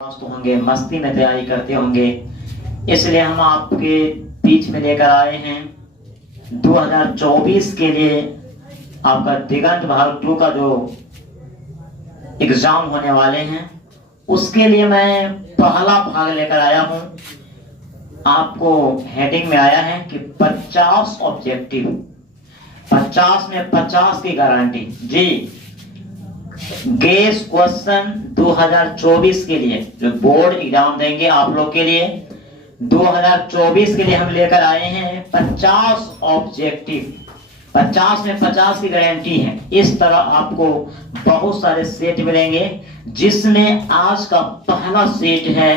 मस्त होंगे, मस्ती में तैयारी करते होंगे, इसलिए हम आपके बीच में लेकर आए हैं 2024 के लिए आपका दिगंत भारत 2 का जो एग्जाम होने वाले हैं उसके लिए मैं पहला भाग लेकर आया हूं। आपको हेडिंग में आया है कि 50 ऑब्जेक्टिव, 50 में 50 की गारंटी जी। गेस क्वेश्चन 2024 के लिए जो बोर्ड एग्जाम देंगे आप लोग के लिए 2024 के लिए हम लेकर आए हैं 50 ऑब्जेक्टिव, 50 में 50 की गारंटी है। इस तरह आपको बहुत सारे सेट मिलेंगे, जिसमें आज का पहला सेट है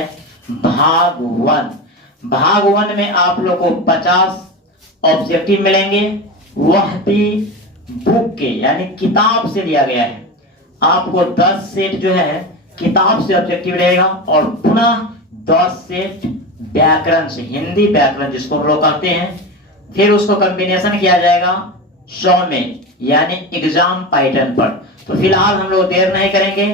भाग 1। भाग 1 में आप लोग को 50 ऑब्जेक्टिव मिलेंगे, वह भी बुक के यानी किताब से लिया गया है। आपको 10 सेट जो है किताब से ऑब्जेक्टिव रहेगा और पुनः 10 सेट व्याकरण से, हिंदी व्याकरण जिसको हम लोग कहते हैं, फिर उसको कॉम्बिनेशन किया जाएगा 100 में यानी एग्जाम पैटर्न पर। तो फिलहाल हम लोग देर नहीं करेंगे,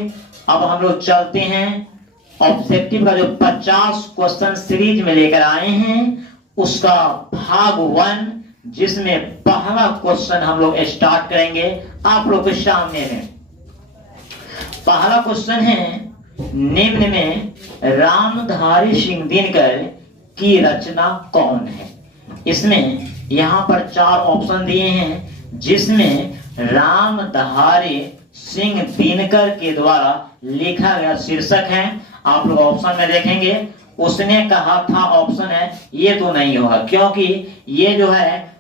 अब हम लोग चलते हैं ऑब्जेक्टिव का जो 50 क्वेश्चन सीरीज में लेकर आए हैं उसका भाग 1, जिसमें पहला क्वेश्चन हम लोग स्टार्ट करेंगे आप लोग के सामने में। पहला क्वेश्चन है, निम्न में रामधारी सिंह दिनकर की रचना कौन है। इसमें यहां पर 4 ऑप्शन दिए हैं, जिसमें रामधारी सिंह दिनकर के द्वारा लिखा गया शीर्षक है। आप लोग ऑप्शन में देखेंगे, उसने कहा था ऑप्शन है, ये तो नहीं होगा क्योंकि ये जो है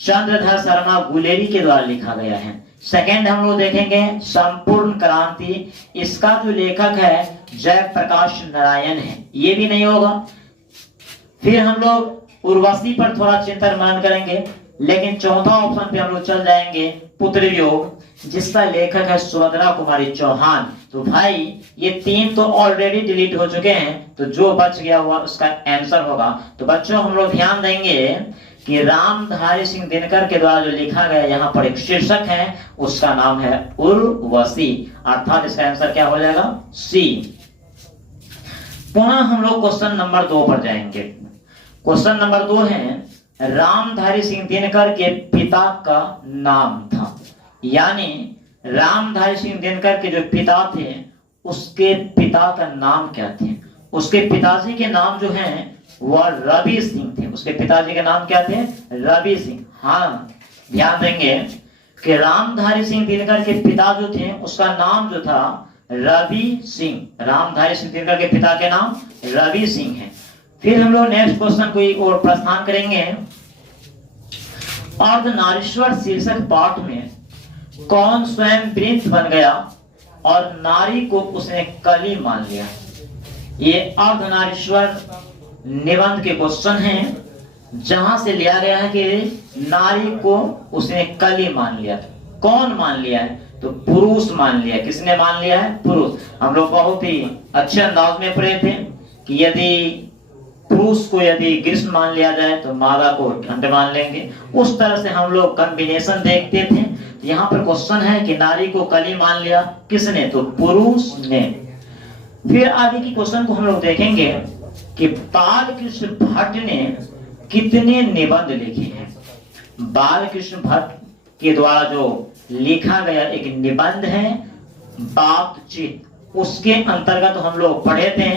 चंद्रधर शर्मा गुलेरी के द्वारा लिखा गया है। सेकंड हम लोग देखेंगे संपूर्ण क्रांति, इसका जो लेखक है जयप्रकाश नारायण है, ये भी नहीं होगा। फिर हम लोग उर्वशी पर थोड़ा चिंतन मनन करेंगे, लेकिन चौथा ऑप्शन पे हम लोग चल जाएंगे पुत्र वियोग, जिसका लेखक है सुभद्रा कुमारी चौहान। तो भाई ये 3 तो ऑलरेडी डिलीट हो चुके हैं, तो जो बच गया हुआ उसका आंसर होगा। तो बच्चों हम लोग ध्यान देंगे कि रामधारी सिंह दिनकर के द्वारा जो लिखा गया यहाँ पर एक शीर्षक है, उसका नाम है उर्वशी, अर्थात इसका आंसर क्या हो जाएगा सी। पुनः हम लोग क्वेश्चन नंबर 2 पर जाएंगे। क्वेश्चन नंबर 2 है, रामधारी सिंह दिनकर के पिता का नाम था, यानी रामधारी सिंह दिनकर के जो पिता थे उसके पिता का नाम क्या थे। उसके पिताजी के नाम जो हैं वह रवि सिंह थे। उसके पिताजी के नाम क्या थे, रवि सिंह। हाँ, ध्यान देंगे कि रामधारी सिंह दिनकर के पिता जो थे उसका नाम जो था रवि सिंह। रामधारी सिंह दिनकर के पिता के नाम रवि सिंह है। फिर हम लोग नेक्स्ट क्वेश्चन को एक और प्रस्थान करेंगे। अर्धनारीश्वर शीर्षक पाठ में कौन स्वयं वृंत बन गया और नारी को उसने कली मान लिया। ये अर्धनारीश्वर निबंध के क्वेश्चन हैं, जहां से लिया गया है कि नारी को उसने कली मान लिया। कौन मान लिया है, तो पुरुष मान लिया। किसने मान लिया है, पुरुष। हम लोग बहुत ही अच्छे अंदाज में पढ़े थे कि यदि पुरुष को यदि कृष्ण मान लिया जाए तो मादा को ठंड मान लेंगे। उस तरह से हम लोग कॉम्बिनेशन देखते थे। यहाँ पर क्वेश्चन है कि नारी को कली मान लिया किसने, तो पुरुष ने। फिर आगे की क्वेश्चन को हम लोग देखेंगे कि बालकृष्ण भट्ट ने कितने निबंध लिखे हैं। बालकृष्ण भट्ट के द्वारा जो लिखा गया एक निबंध है बातचीत, उसके अंतर्गत हम लोग पढ़े थे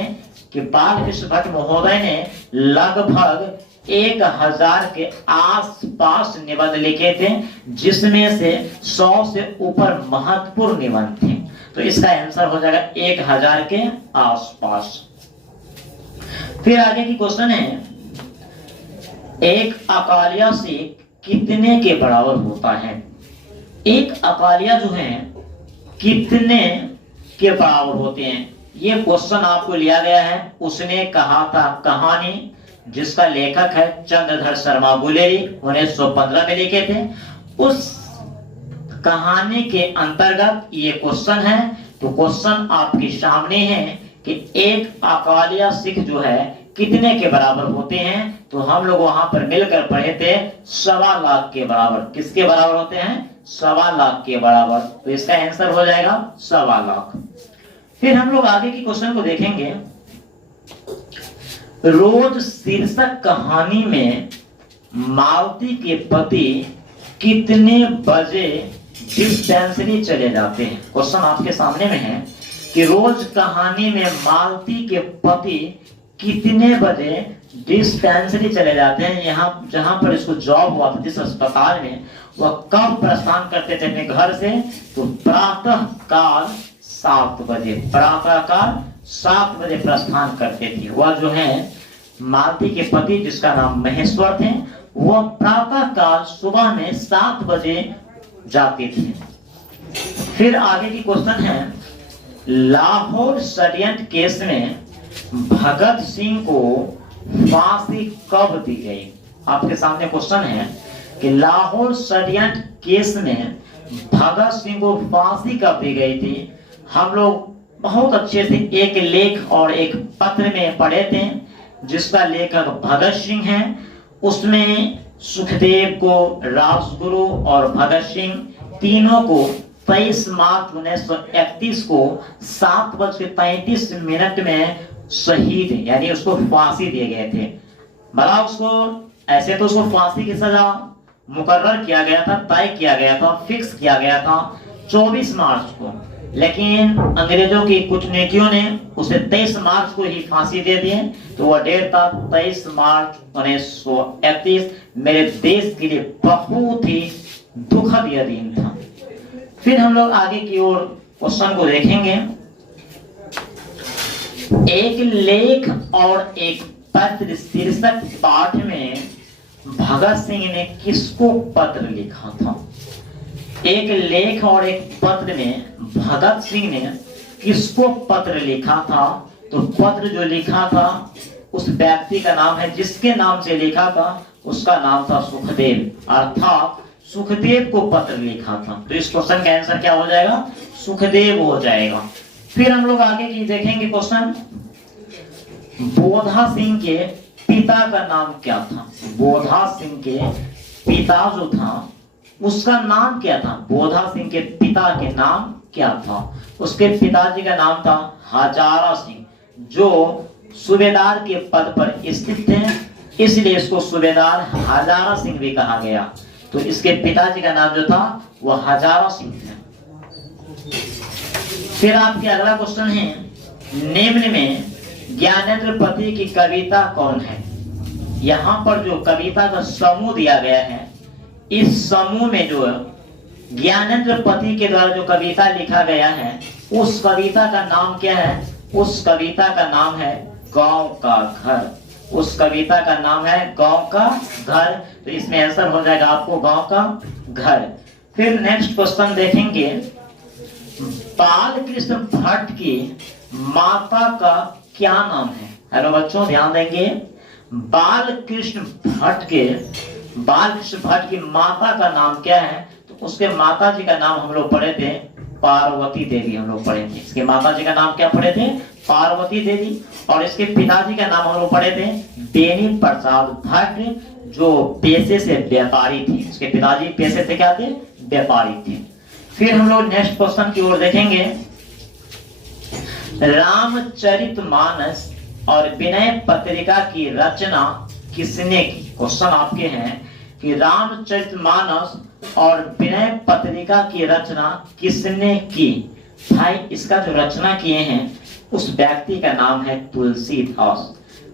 कि बालकृष्ण भट्ट महोदय ने लगभग 1000 के आसपास निबंध लिखे थे, जिसमें से 100 से ऊपर महत्वपूर्ण निबंध थे। तो इसका आंसर हो जाएगा 1000 के आसपास। फिर आगे की क्वेश्चन है, एक अकालिया से कितने के बराबर होता है। एक अकालिया जो है कितने के बराबर होते हैं, ये क्वेश्चन आपको लिया गया है। उसने कहा था कहानी, जिसका लेखक है चंद्रधर शर्मा गुलेरी, 1915 में लिखे थे। उस कहानी के अंतर्गत ये क्वेश्चन है। तो क्वेश्चन आपके सामने है कि एक अकालिया सिख जो है कितने के बराबर होते हैं। तो हम लोग वहां पर मिलकर पढ़े थे 1.25 लाख के बराबर। किसके बराबर होते हैं, 1.25 लाख के बराबर। तो इसका आंसर हो जाएगा 1.25 लाख। फिर हम लोग आगे की क्वेश्चन को देखेंगे रोज शीर्षक कहानी में मालती के पति कितने बजे डिस्पेंसरी चले जाते हैं। क्वेश्चन आपके सामने में है कि रोज कहानी में मालती के पति कितने बजे डिस्पेंसरी चले जाते हैं। यहाँ जहां पर इसको जॉब हुआ था जिस अस्पताल में, वह कब प्रस्थान करते थे अपने घर से, तो प्रातः काल 7 बजे, प्रातः काल 7 बजे प्रस्थान करते थे। वह जो है मालती के पति जिसका नाम महेश्वर थे, वह प्रातः काल सुबह में 7 बजे जाते थे। फिर आगे की क्वेश्चन है, लाहौर षड्यंत्र केस में भगत सिंह को फांसी कब दी गई। आपके सामने क्वेश्चन है कि लाहौर षड्यंत्र केस में भगत सिंह को फांसी कब दी गई थी। हम लोग बहुत अच्छे से एक लेख और एक पत्र में पढ़े थे जिसका लेखक भगत सिंह है। उसमें सुखदेव को, राजगुरु और भगत सिंह तीनों को 23 मार्च 1931 को 7:35 में शहीद यानी उसको फांसी दिए गए थे। भला उसको ऐसे तो उसको फांसी की सजा मुकर्रर किया गया था, तय किया गया था, फिक्स किया गया था 24 मार्च को, लेकिन अंग्रेजों की कूटनीतियों ने उसे 23 मार्च को ही फांसी दे दिए। तो वह डेट था 23 मार्च 1931। मेरे देश के लिए बहुत ही दुखद यह दिन था। फिर हम लोग आगे की ओर क्वेश्चन को देखेंगे। एक लेख और एक पत्र शीर्षक पाठ में भगत सिंह ने किसको पत्र लिखा था। एक लेख और एक पत्र में भगत सिंह ने किसको पत्र लिखा था। तो पत्र जो लिखा था उस व्यक्ति का नाम है, जिसके नाम से लिखा था उसका नाम था सुखदेव, अर्थात सुखदेव को पत्र लिखा था। तो इस क्वेश्चन का आंसर क्या हो जाएगा, सुखदेव हो जाएगा। फिर हम लोग आगे की देखेंगे क्वेश्चन, बोधा सिंह के पिता का नाम क्या था। बोधा सिंह के पिता जो था उसका नाम क्या था। बोधा सिंह के पिता के नाम क्या था। उसके पिताजी का नाम था हजारा सिंह, जो सूबेदार के पद पर स्थित थे, इसलिए इसको सूबेदार हजारा सिंह भी कहा गया। तो इसके पिताजी का नाम जो था वह हजारा सिंह थे। फिर आपके अगला क्वेश्चन है, निम्न में ज्ञानेंद्र पति की कविता कौन है। यहाँ पर जो कविता का समूह दिया गया है, इस समूह में जो ज्ञानेंद्र पति के द्वारा जो कविता लिखा गया है उस कविता का नाम क्या है। उस कविता का नाम है गांव का घर। उस कविता का नाम है गांव का घर। तो इसमें आंसर हो जाएगा आपको गांव का घर। फिर नेक्स्ट क्वेश्चन देखेंगे, बालकृष्ण भट्ट की माता का क्या नाम है। हेलो बच्चों ध्यान देंगे, बालकृष्ण भट्ट की माता का नाम क्या है। तो उसके माता जी का नाम हम लोग पढ़े थे पार्वती देवी, हम लोग पढ़े थे। इसके माता जी का नाम क्या पढ़े थे, पार्वती देवी। और इसके पिताजी का नाम हम लोग पढ़े थे बेनी प्रसाद भट्ट, जो पेशे से व्यापारी थे। इसके पिताजी पेशे से क्या थे, व्यापारी थे। फिर हम लोग नेक्स्ट क्वेश्चन की ओर देखेंगे, रामचरितमानस और विनय पत्रिका की रचना किसने की। क्वेश्चन आपके हैं कि रामचरितमानस और विनय पत्रिका की रचना किसने की। भाई इसका जो रचना किए हैं उस व्यक्ति का नाम है तुलसीदास।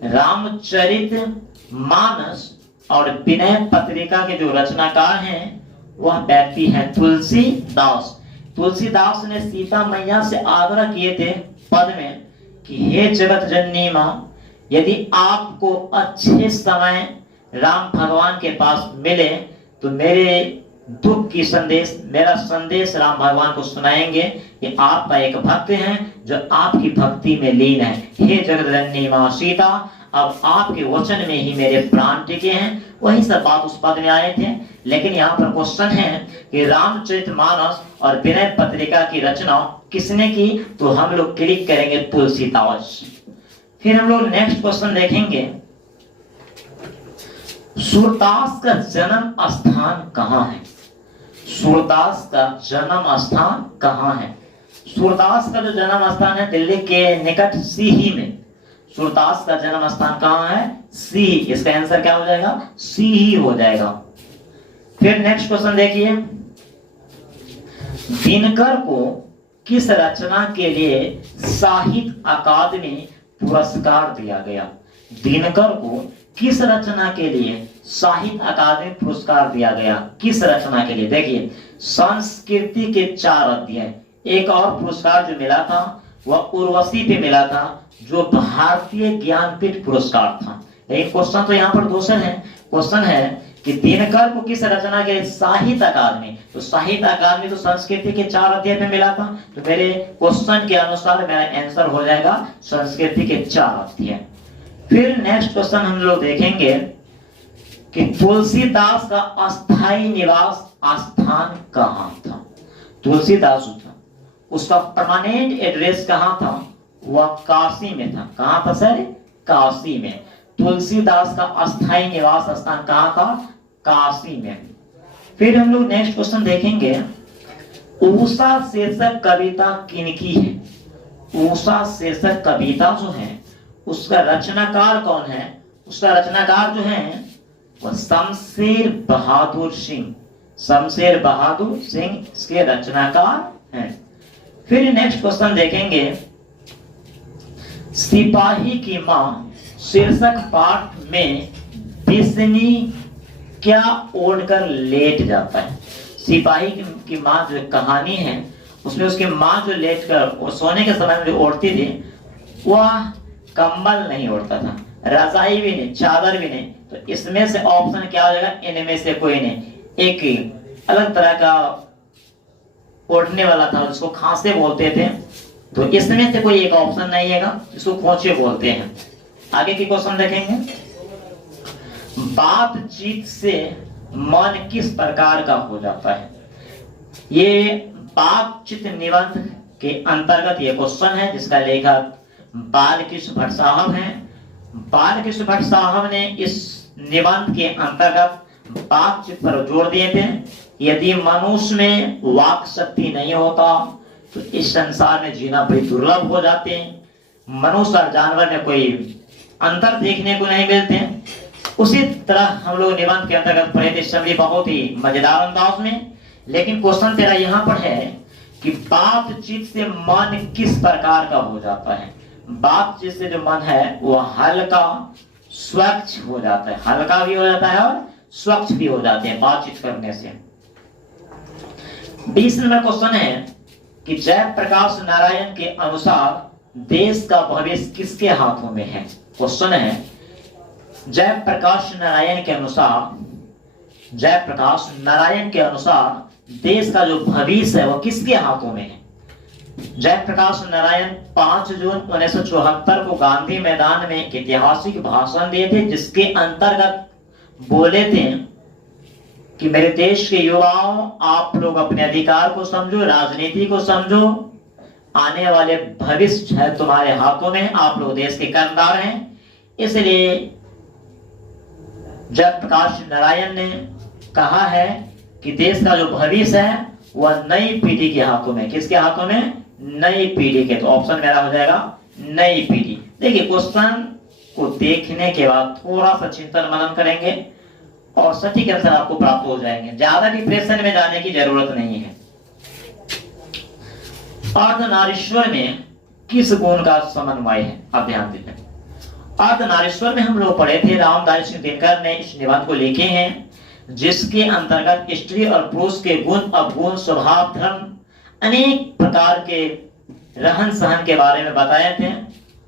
रामचरितमानस और विनय पत्रिका के जो रचनाकार हैं वह व्यक्ति है तुलसीदास। तुलसीदास ने सीता मैया से आग्रह किए थे पद में कि हे जगत जननी माँ, यदि आपको अच्छे समय राम भगवान के पास मिले तो मेरे दुख की संदेश, मेरा संदेश राम भगवान को सुनाएंगे कि आपका एक भक्त है जो आपकी भक्ति में लीन है। हे जगत जननी माँ सीता, अब आपके वचन में ही मेरे प्राण टिके हैं। वही सब बात उस पद में आए थे। लेकिन यहाँ पर क्वेश्चन है कि रामचरितमानस और विनय पत्रिका की रचना किसने की। तो हम लोग क्लिक करेंगे तुलसीदास। फिर हम लोग नेक्स्ट क्वेश्चन देखेंगे, सूरदास का जन्म स्थान कहाँ है। सूरदास का जन्म स्थान कहाँ है। सूरदास का जो जन्म स्थान है दिल्ली के निकट सीही में। सूरदास का जन्म स्थान कहाँ है? सी। इसका आंसर क्या हो जाएगा? सी ही हो जाएगा। फिर नेक्स्ट क्वेश्चन देखिए, दिनकर को किस रचना के लिए साहित्य अकादमी पुरस्कार दिया गया? दिनकर को किस रचना के लिए साहित्य अकादमी पुरस्कार दिया गया? किस रचना के लिए? देखिए, संस्कृति के 4 अध्याय। एक और पुरस्कार जो मिला था वह उर्वशी पे मिला था, जो भारतीय ज्ञानपीठ पुरस्कार था। लेकिन क्वेश्चन तो यहाँ पर दूसरा है। क्वेश्चन है कि दिनकर को किस रचना के साहित्य अकादमी, तो साहित्य अकादमी तो संस्कृति के 4 अध्याय में मिला था, तो मेरे क्वेश्चन के अनुसार मेरा आंसर हो जाएगा संस्कृति के 4 अध्याय। फिर नेक्स्ट क्वेश्चन हम लोग देखेंगे कि तुलसीदास का अस्थायी निवास स्थान कहाँ था? तुलसीदास था, उसका परमानेंट एड्रेस कहाँ था? वह काशी में था। कहाँ था सर? काशी में। तुलसीदास का अस्थायी निवास स्थान कहाँ था? काशी में। फिर हम लोग नेक्स्ट क्वेश्चन देखेंगे, उषा शीर्षक कविता किनकी है? उषा शीर्षक कविता जो है उसका रचनाकार कौन है? उसका रचनाकार जो है वह शमशेर बहादुर सिंह। शमशेर बहादुर सिंह इसके रचनाकार हैं। फिर नेक्स्ट क्वेश्चन देखेंगे, सिपाही की मां शीर्षक पाठ में बिस्नी क्या ओढ़कर लेट जाता है? सिपाही की मां जो कहानी है उसमें उसकी मां जो लेटकर वो सोने के समय में जो ओढ़ती थी वह कंबल नहीं ओढ़ता था, रजाई भी नहीं, चादर भी नहीं। तो इसमें से ऑप्शन क्या हो जाएगा? इनमें से कोई नहीं। एक अलग तरह का ओढ़ने वाला था जिसको खांसे बोलते थे, तो इसमें से कोई एक ऑप्शन नहीं है जिसको खोचे बोलते हैं। आगे की क्वेश्चन देखेंगे, बातचीत से मन किस प्रकार का हो जाता है? ये बातचीत निबंध के अंतर्गत ये क्वेश्चन है, जिसका लेखक बालकृष्ण भट्ट साहब हैं। बालकृष्ण भट्ट साहब ने इस निबंध के अंतर्गत बातचीत पर जोर दिए थे। यदि मनुष्य में वाक शक्ति नहीं होता तो इस संसार में जीना बड़ी दुर्लभ हो जाते हैं। मनुष्य और जानवर में कोई अंतर देखने को नहीं मिलते हैं। उसी तरह हम लोग निबंध के अंतर्गत पढ़े थे शबरी बहुत ही मजेदार अंदाज में। लेकिन क्वेश्चन तेरा यहाँ पर है कि बातचीत से मन किस प्रकार का हो जाता है? बातचीत से जो मन है वो हल्का स्वच्छ हो जाता है, हल्का भी हो जाता है और स्वच्छ भी हो जाते हैं बातचीत करने से। 20 नंबर क्वेश्चन है कि जयप्रकाश नारायण के अनुसार देश का भविष्य किसके हाथों में है? क्वेश्चन है, जयप्रकाश नारायण के अनुसार देश का जो भविष्य है वो किसके हाथों में है? जयप्रकाश नारायण 5 जून 1974 को गांधी मैदान में एक ऐतिहासिक भाषण दिए थे, जिसके अंतर्गत बोले थे कि मेरे देश के युवाओं, आप लोग अपने अधिकार को समझो, राजनीति को समझो, आने वाले भविष्य है तुम्हारे हाथों में, आप लोग देश के कर्णधार हैं। इसलिए जयप्रकाश नारायण ने कहा है कि देश का जो भविष्य है वह नई पीढ़ी के हाथों में। किसके हाथों में? नई पीढ़ी के। तो ऑप्शन मेरा हो जाएगा नई पीढ़ी। देखिए, क्वेश्चन को देखने के बाद थोड़ा सा चिंतन मनन करेंगे और सटीक आंसर आपको प्राप्त हो जाएंगे। ज्यादा डिप्रेशन में जाने की जरूरत नहीं है। अर्धनारीश्वर में किस गुण का समन्वय है? आप ध्यान दीजिए। अर्धनारीश्वर में हम लोग पढ़े थे, रामधारी सिंह दिनकर ने इस निबंध को लिखे हैं, जिसके अंतर्गत स्त्री और पुरुष के गुण, अवगुण, स्वभाव, धर्म, अनेक प्रकार के रहन सहन के बारे में बताए थे।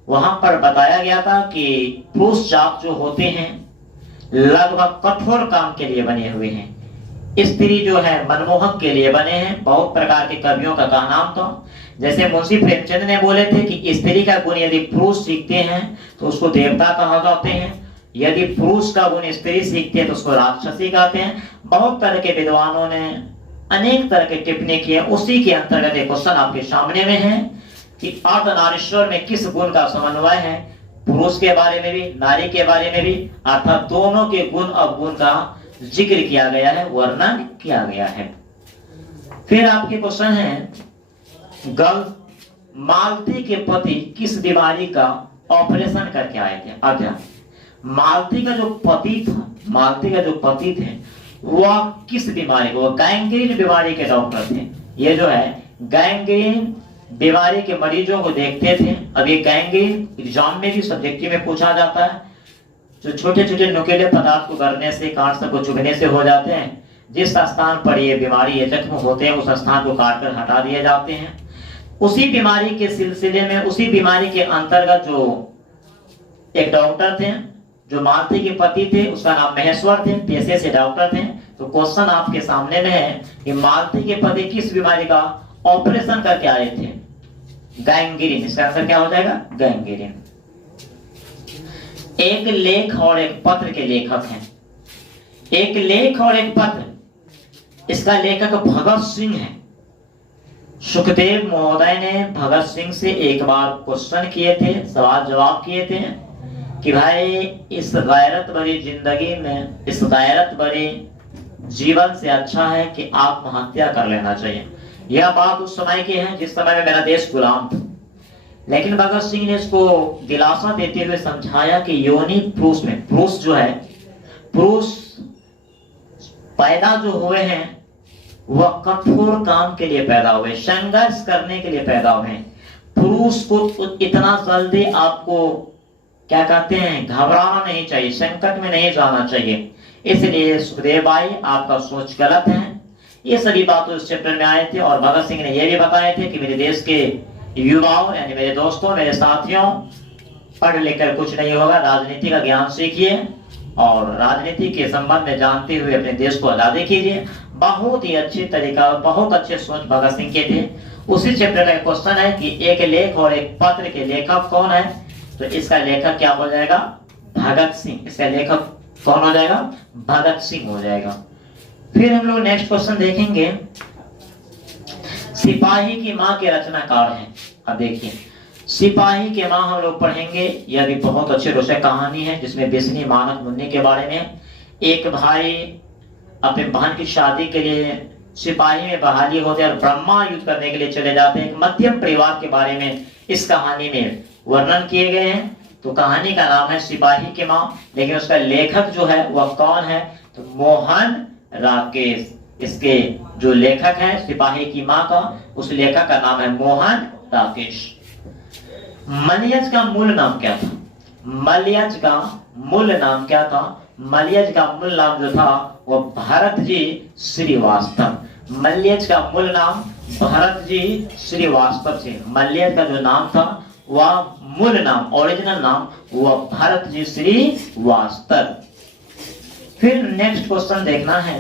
वहां पर बताया गया था कि पुरुष जात जो होते हैं लगभग कठोर काम के लिए बने हुए हैं, स्त्री जो है मनमोहक के लिए बने हैं। बहुत प्रकार के कवियों का नाम था, जैसे मुंशी प्रेमचंद ने बोले थे कि स्त्री का गुण यदि पुरुष सीखते हैं तो उसको देवता कहा जाते हैं, यदि पुरुष का गुण स्त्री सीखते हैं तो उसको राक्षसी कहते हैं। बहुत तरह के विद्वानों ने अनेक तरह के टिप्पणी किए। उसी के अंतर्गत एक क्वेश्चन आपके सामने में है कि अर्धनारीश्वर में किस गुण का समन्वय है? पुरुष के बारे में भी, नारी के बारे में भी, अर्थात दोनों के गुण अवगुण का जिक्र किया गया है, वर्णन किया गया है। फिर आपके क्वेश्चन है, मालती के पति किस बीमारी का ऑपरेशन करके आए थे। अब ध्यान, मालती का जो पति था, मालती का जो पति थे, वह किस बीमारी को, वह गैंग्रीन बीमारी के डॉक्टर थे। ये जो है गैंग्रीन बीमारी के मरीजों को देखते थे। अब ये गैंग्रीन एग्जाम में भी सब्जेक्टिव में पूछा जाता है। जो छोटे छोटे नुकीले पदार्थ को गरने से, काट से, को चुभने से हो जाते हैं, जिस स्थान पर ये बीमारी, ये जख्म होते हैं, उस स्थान को काट कर हटा दिए जाते हैं। उसी बीमारी के सिलसिले में, उसी बीमारी के अंतर्गत जो एक डॉक्टर थे, जो मालती के पति थे, उसका नाम महेश्वर थे, पेशे से डॉक्टर थे। तो क्वेश्चन आपके सामने में है कि मालती के पति किस बीमारी का ऑपरेशन करके आए थे? गैंग्रीन। इसका आंसर क्या हो जाएगा? गैंग्रीन। एक लेख और एक पत्र के लेखक हैं। एक लेख और एक पत्र, इसका लेखक भगत सिंह है। सुखदेव महोदय ने भगत सिंह से एक बार क्वेश्चन किए थे, सवाल जवाब किए थे कि भाई इस गैरत भरी जिंदगी में, इस गैरत भरी जीवन से अच्छा है कि आत्महत्या कर लेना चाहिए। यह बात उस समय की है जिस समय में मेरा देश गुलाम था। लेकिन भगत सिंह ने इसको दिलासा देते हुए समझाया कि योनि पुरुष में, पुरुष जो है, पुरुष पैदा जो हुए हैं वह कठोर काम के लिए पैदा हुए, संघर्ष करने के लिए पैदा हुए। पुरुष को इतना जल्दी आपको क्या कहते हैं, घबराना नहीं चाहिए, संकट में नहीं जाना चाहिए। इसलिए सुखदेव भाई आपका सोच गलत है। ये सभी बातें उस चैप्टर में आए थे। और भगत सिंह ने यह भी बताए थे कि मेरे देश के युवाओं, यानी मेरे दोस्तों, मेरे साथियों, पढ़ लिख कर कुछ नहीं होगा, राजनीति का ज्ञान सीखिए और राजनीति के संबंध में जानते हुए अपने देश को आजादी कीजिए। बहुत ही अच्छे तरीका, बहुत अच्छे सोच भगत सिंह के थे। उसी चैप्टर का क्वेश्चन है कि एक लेख और एक पत्र के लेखक कौन है? तो इसका लेखक क्या हो जाएगा? भगत सिंह। इसका लेखक कौन हो जाएगा? भगत सिंह हो जाएगा। फिर हम लोग नेक्स्ट क्वेश्चन देखेंगे, सिपाही की मां के रचनाकार हैं। अब देखिए, सिपाही के मां हम लोग पढ़ेंगे। यह भी बहुत अच्छी रोचक कहानी है जिसमें बिस्नी, मानक, मुन्नी के बारे में। एक भाई अपने बहन की शादी के लिए सिपाही में बहाली होते हैं और ब्रह्मा युद्ध करने के लिए चले जाते हैं। एक मध्यम परिवार के बारे में इस कहानी में वर्णन किए गए हैं। तो कहानी का नाम है सिपाही की मां। लेकिन उसका लेखक जो है वह कौन है? तो मोहन राकेश। इसके जो लेखक है सिपाही की मां का, उस लेखक का नाम है मोहन राकेश। मलयज का मूल नाम क्या था? मलयज का मूल नाम क्या था? मलयज का मूल नाम जो था वो भरत जी श्रीवास्तव। मलयज का मूल नाम भरत जी श्रीवास्तव थे। मलयज का जो नाम था वह मूल नाम, ओरिजिनल नाम, वह भरत जी श्रीवास्तव। फिर नेक्स्ट क्वेश्चन देखना है,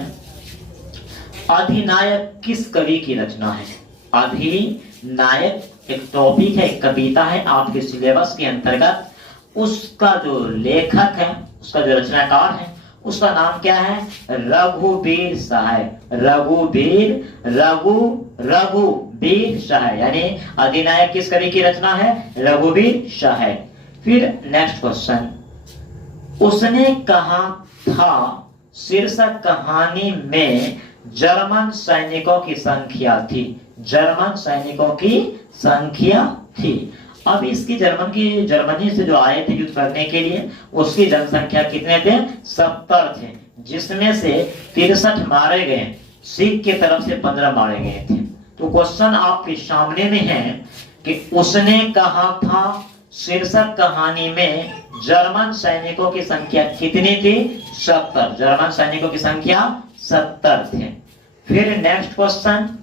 अधिनायक किस कवि की रचना है? अधिनायक एक टॉपिक है, एक कविता है आपके सिलेबस के अंतर्गत। उसका जो लेखक है, उसका जो रचनाकार है, उसका नाम क्या है? रघुवीर सहाय। रघुवीर सहाय, यानी अधिनायक किस कवि की रचना है? रघुवीर सहाय। फिर नेक्स्ट क्वेश्चन, उसने कहा था शीर्षक कहानी में जर्मन सैनिकों की संख्या थी। जर्मन सैनिकों की संख्या थी। अब इसकी जर्मनी से जो आए थे युद्ध करने के लिए, उसकी जनसंख्या कितने थे? 70 थे, जिसमें से 63 मारे गए, सिख की तरफ से 15 मारे गए थे। तो क्वेश्चन आपके सामने में है कि उसने कहा था शीर्षक कहानी में जर्मन सैनिकों की संख्या कितनी थी? 70। जर्मन सैनिकों की संख्या 70 थे। फिर नेक्स्ट क्वेश्चन,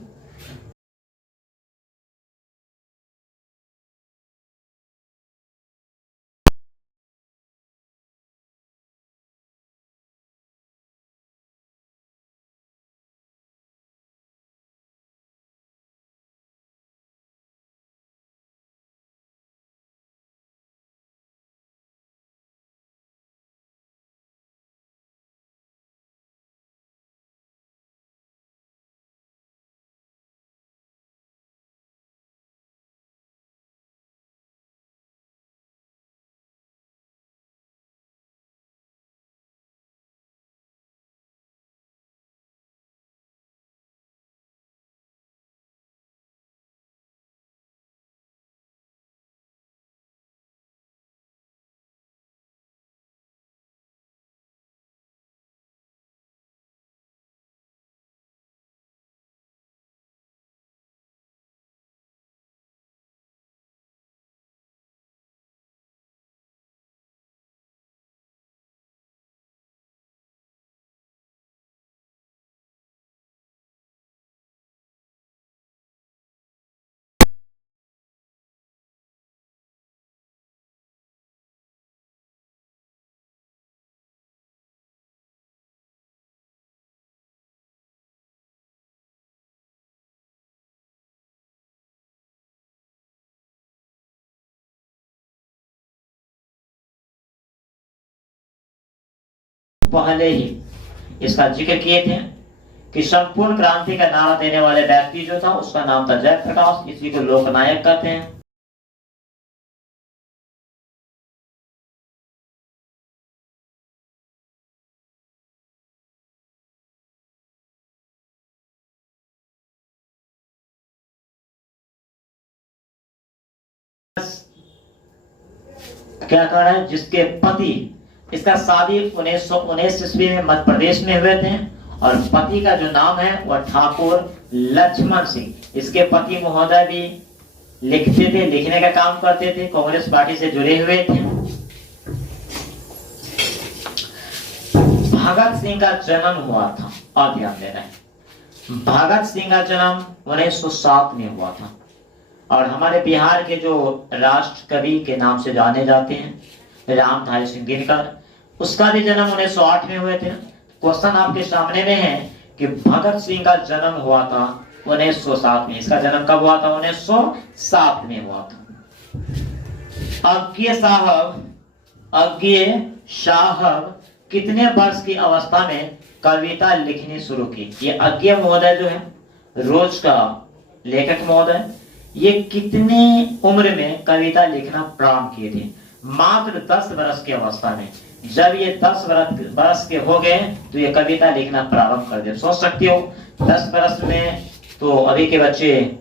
पहले ही इसका जिक्र किए थे कि संपूर्ण क्रांति का नारा देने वाले व्यक्ति जो था उसका नाम था जयप्रकाश, इसी को लोकनायक कहते हैं। क्या कह रहा है, जिसके पति, इसका शादी 1919 ईस्वी में मध्य प्रदेश में हुए थे और पति का जो नाम है वह ठाकुर लक्ष्मण सिंह। इसके पति महोदय भी लिखते थे, लिखने का काम करते थे, कांग्रेस पार्टी से जुड़े हुए थे। भगत सिंह का जन्म हुआ था, और ध्यान देना है, भगत सिंह का जन्म 1907 में हुआ था और हमारे बिहार के जो राष्ट्र कवि के नाम से जाने जाते हैं रामधारी सिंह दिनकर, उसका भी जन्म 1908 में हुए थे। क्वेश्चन आपके सामने में है कि भगत सिंह का जन्म हुआ था 1907 में, इसका जन्म कब हुआ था, 1907 में हुआ था। अज्ञे साहब कितने वर्ष की अवस्था में कविता लिखनी शुरू की? ये अज्ञे महोदय जो है, रोज का लेखक महोदय, ये कितने उम्र में कविता लिखना प्रारंभ किए थे? मात्र 10 वर्ष की अवस्था में। जब ये 10 वर्ष के हो गए तो ये कविता लिखना प्रारंभ कर दिया। सोच सकते हो 10 वर्ष में तो अभी के बच्चे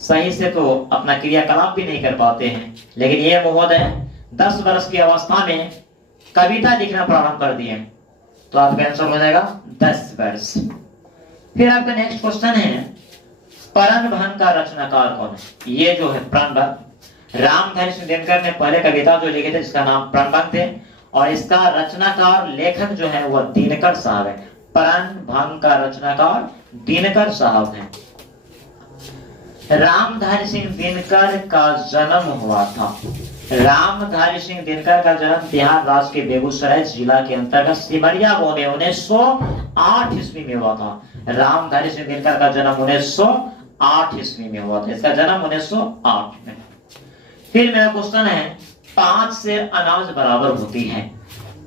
सही से तो अपना क्रियाकलाप भी नहीं कर पाते हैं, लेकिन ये महोदय 10 वर्ष की अवस्था में कविता लिखना प्रारंभ कर दिए। तो आपका आंसर हो जाएगा 10 वर्ष। फिर आपका नेक्स्ट क्वेश्चन है, प्रणभंग का रचनाकार कौन है? ये जो है प्रणभंग, रामधारी सिंह दिनकर ने पहले कविता जो लिखे थे जिसका नाम प्रणभंग थे और इसका रचनाकार लेखक जो है वह दिनकर साहब है। प्रणभंग का रचनाकार दिनकर साहब है। रामधारी सिंह दिनकर का जन्म हुआ था, रामधारी सिंह दिनकर का जन्म बिहार राज्य के बेगूसराय जिला के अंतर्गत सिमरिया गांव में 1908 ईस्वी में हुआ था। रामधारी सिंह दिनकर का जन्म 1908 ईस्वी में हुआ था, इसका जन्म 1908 में। फिर मेरा क्वेश्चन है, 5 से अनाज बराबर होती है।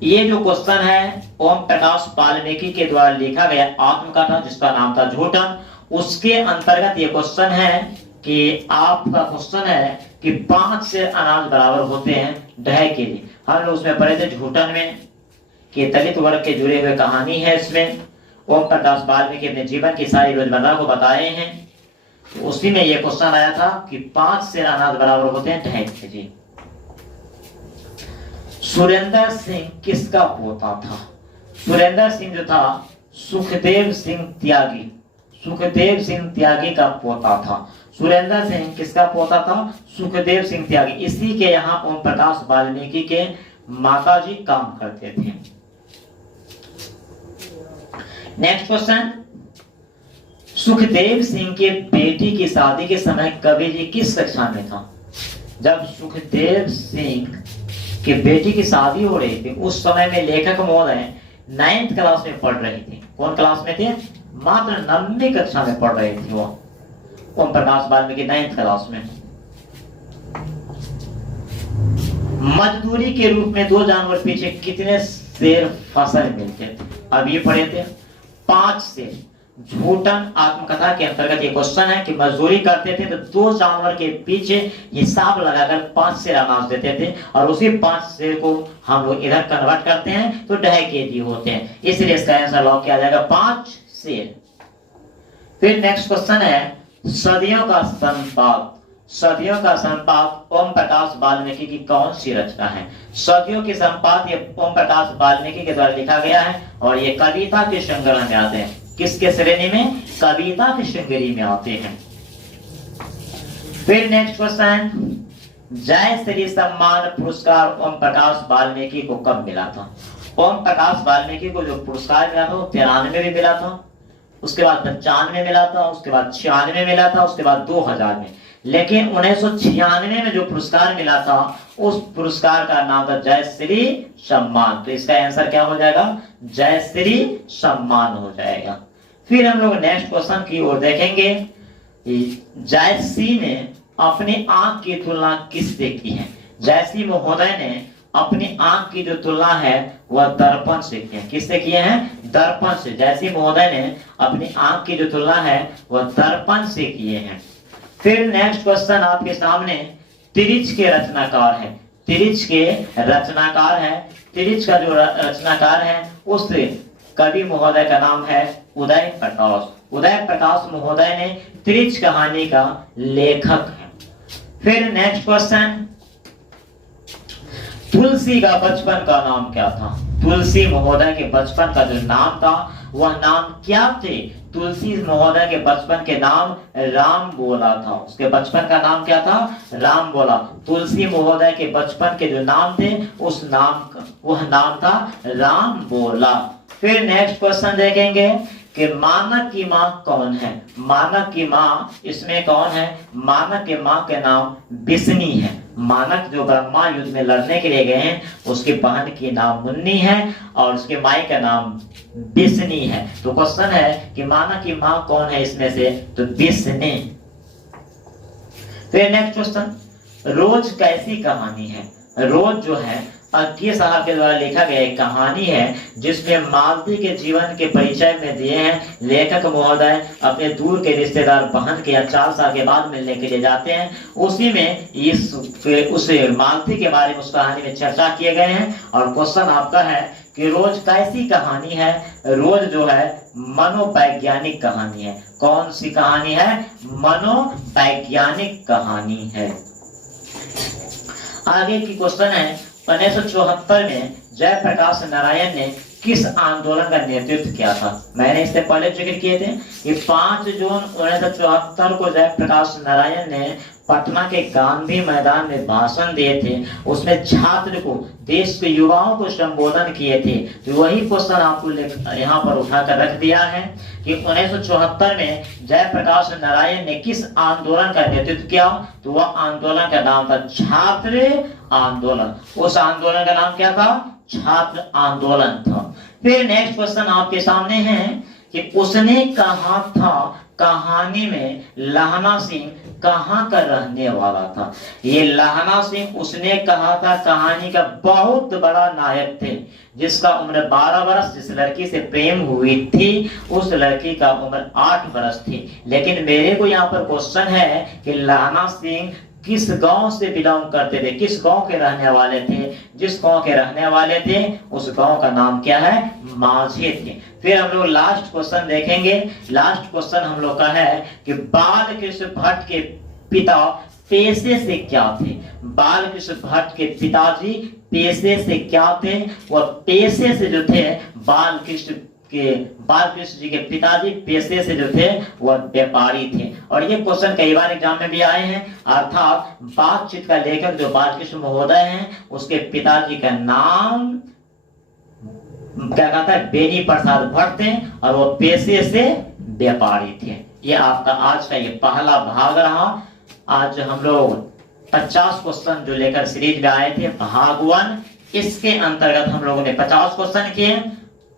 ये जो क्वेश्चन है ओम प्रकाश वाल्मीकि के द्वारा लिखा गया आत्मकथा जिसका नाम था झूठन, उसके अंतर्गत ये क्वेश्चन है कि आपका क्वेश्चन है कि 5 से अनाज बराबर होते हैं ढह के लिए। हम लोग उसमें पढ़े थे झूठन में कि दलित वर्ग के जुड़े हुए कहानी है। इसमें ओम प्रकाश वाल्मीकि अपने जीवन की सारी रोजमर्रा को बताए हैं, तो उसी में यह क्वेश्चन आया था कि 5 से अनाज बराबर होते हैं ढह के लिए। सुरेंद्र सिंह किसका पोता था? सुरेंद्र सिंह जो था सुखदेव सिंह त्यागी, सुखदेव सिंह त्यागी का पोता था। सुरेंद्र सिंह किसका पोता था? सुखदेव सिंह त्यागी। इसी के यहाँ ओम प्रकाश वाल्मीकि के माताजी काम करते थे। नेक्स्ट क्वेश्चन, सुखदेव सिंह के बेटी की शादी के समय कवि जी किस कक्षा में था? जब सुखदेव सिंह के बेटी की शादी हो रही थी उस समय में लेखक महोदय 9th क्लास में पढ़ रही थी। कौन क्लास में थे? मात्र 9वीं कक्षा में पढ़ रही थी वो ओम प्रकाश वाल्मीकि 9th क्लास में। मजदूरी के रूप में 2 जानवर पीछे कितने शेर फसल मिलते थे? अब ये पढ़े थे 5 शेर। झूठन आत्मकथा के अंतर्गत ये क्वेश्चन है कि मजदूरी करते थे तो 2 जानवर के पीछे हिसाब लगाकर 5 शेर अनाज देते थे और उसी 5 शेर को हम लोग इधर कन्वर्ट करते हैं तो 2.5 केजी होते हैं, इसलिए इसका आंसर लॉक किया जाएगा 5 शेर। फिर नेक्स्ट क्वेश्चन है, सदियों का संपादक, सदियों का संपादक ओम प्रकाश वाल्मीकि की कौन सी रचना है? सदियों के संपादक ये ओम प्रकाश वाल्मीकि के द्वारा लिखा गया है और ये कविता के संग्रह में आते हैं। किसके श्रेणी में? कविता की श्रेणी में आते हैं। फिर नेक्स्ट क्वेश्चन, जय श्री सम्मान पुरस्कार ओम प्रकाश वाल्मीकि को कब मिला था? ओम प्रकाश वाल्मीकि को जो पुरस्कार मिला था वो 93 में मिला था, उसके बाद 95 में मिला था, उसके बाद 96 में मिला था, उसके बाद 2000 में। लेकिन 1996 में जो पुरस्कार मिला था उस पुरस्कार का नाम था जय श्री सम्मान। तो इसका आंसर क्या हो जाएगा? जय श्री सम्मान हो जाएगा। फिर हम लोग नेक्स्ट क्वेश्चन की ओर देखेंगे। जयश्री ने अपनी आंख की तुलना किससे की है? जयश्री महोदय ने अपनी आंख की जो तुलना है वह दर्पण से किए हैं। किससे किए हैं? दर्पण से। जयसिंह महोदय ने अपनी आंख की जो तुलना है वह दर्पण से किए हैं। फिर नेक्स्ट क्वेश्चन आपके सामने, तिरिच के रचनाकार है। तिरिच के रचनाकार है, तिरिच का जो रचनाकार है उस कवि महोदय का नाम है उदय प्रकाश। उदय प्रकाश महोदय ने तिरिच कहानी का लेखक है। फिर नेक्स्ट क्वेश्चन, तुलसी का बचपन का नाम क्या था? तुलसी महोदय के बचपन का जो नाम था वह नाम क्या थे? तुलसी महोदय के बचपन के नाम राम बोला था। उसके बचपन का नाम क्या था? राम बोला। तुलसी महोदय के बचपन के जो नाम थे उस नाम का वह नाम था राम बोला। फिर नेक्स्ट क्वेश्चन देखेंगे कि मानक की माँ कौन है? मानक की माँ इसमें कौन है? मानक के माँ के नाम बिस्नी है। मानक जो ब्रह्मा युद्ध में लड़ने के लिए गए हैं उसके बहन की नाम मुन्नी है और उसके माई का नाम बिस्नी है। तो क्वेश्चन है कि मानक की माँ कौन है इसमें से? तो बिस्नी। फिर नेक्स्ट क्वेश्चन, रोज कैसी कहानी है? रोज जो है अज्ञे साहब के द्वारा लिखा गया एक कहानी है जिसमें मालती के जीवन के परिचय में दिए हैं। लेखक महोदय अपने दूर के रिश्तेदार बहन के 4 साल के बाद मिलने के लिए जाते हैं। उसी में उस मालती के बारे में उस कहानी में चर्चा किए गए हैं। और क्वेश्चन आपका है कि रोज कैसी कहानी है? रोज जो है मनोवैज्ञानिक कहानी है। कौन सी कहानी है? मनोवैज्ञानिक कहानी है। आगे की क्वेश्चन है, 1974 में जयप्रकाश नारायण ने किस आंदोलन का नेतृत्व किया था? मैंने इससे पहले जिक्र किए थे कि 5 जून 1974 को जयप्रकाश नारायण ने पटना के गांधी मैदान में भाषण दिए थे। उसमें छात्र को, देश के युवाओं को संबोधन किए थे। तो वही क्वेश्चन आपको यहाँ पर उठाकर रख दिया है कि 1974 में जयप्रकाश नारायण ने किस आंदोलन का नेतृत्व किया? तो वह आंदोलन का नाम था छात्र आंदोलन। उस आंदोलन का नाम क्या था? छात्र आंदोलन था। फिर नेक्स्ट क्वेश्चन आपके सामने है कि उसने कहा था कहानी में लहना सिंह कहाँ का रहने वाला था? ये लहना सिंह उसने कहा था कहानी का बहुत बड़ा नायक थे, जिसका उम्र 12 वर्ष, जिस लड़की से प्रेम हुई थी उस लड़की का उम्र 8 वर्ष थी। लेकिन मेरे को यहाँ पर क्वेश्चन है कि लहना सिंह किस गांव से बिलोंग करते थे? किस गांव के रहने वाले थे? जिस गांव के रहने वाले थे उस गांव का नाम क्या है? माझे थे। फिर हम लोग लास्ट क्वेश्चन देखेंगे। लास्ट क्वेश्चन हम लोग का है कि बाल कृष्ण भट्ट के पिता पेशे से क्या थे? बाल कृष्ण भट्ट के पिताजी पेशे से क्या थे? वह पेशे से जो थे बाल कृष्ण जी के पिताजी पेशे से जो थे वह व्यापारी थे। और ये क्वेश्चन कई बार एग्जाम में भी आए हैं। अर्थात बातचीत का लेखक जो बालकृष्ण महोदय हैं उसके पिताजी का नाम क्या कहता है? बेनी प्रसाद भट्ट थे और वो पेशे से व्यापारी थे। ये आपका आज का ये पहला भाग रहा। आज हम लोग 50 क्वेश्चन जो लेकर सीरीज में आए थे भाग 1, इसके अंतर्गत हम लोगों ने 50 क्वेश्चन किए।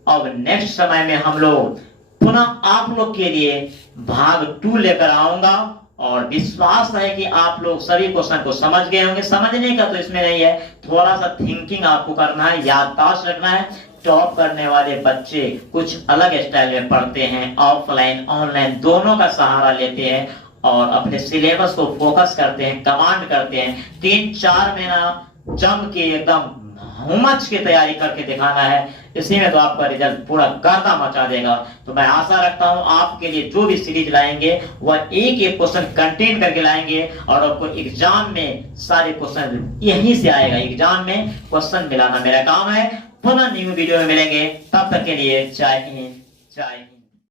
अब नेक्स्ट समय में हम लोग पुनः आप लोग के लिए भाग 2 लेकर आऊंगा और विश्वास है कि आप लोग सभी क्वेश्चन को समझ गए होंगे। समझने का तो इसमें नहीं है, थोड़ा सा थिंकिंग आपको करना है, याददाश्त रखना है। टॉप करने वाले बच्चे कुछ अलग स्टाइल में पढ़ते हैं, ऑफलाइन ऑनलाइन दोनों का सहारा लेते हैं और अपने सिलेबस को फोकस करते हैं, कमांड करते हैं। 3-4 महीना जम के एकदम हुमच की तैयारी करके दिखाना है, इसी में तो आपका रिजल्ट पूरा गर्दा मचा देगा। तो मैं आशा रखता हूं आपके लिए जो भी सीरीज लाएंगे वह एक क्वेश्चन कंटेन करके लाएंगे और आपको एग्जाम में सारे क्वेश्चन यहीं से आएगा। एग्जाम में क्वेश्चन मिलाना मेरा काम है। पुनः न्यू वीडियो में मिलेंगे, तब तक के लिए जय हिंद जय हिंद।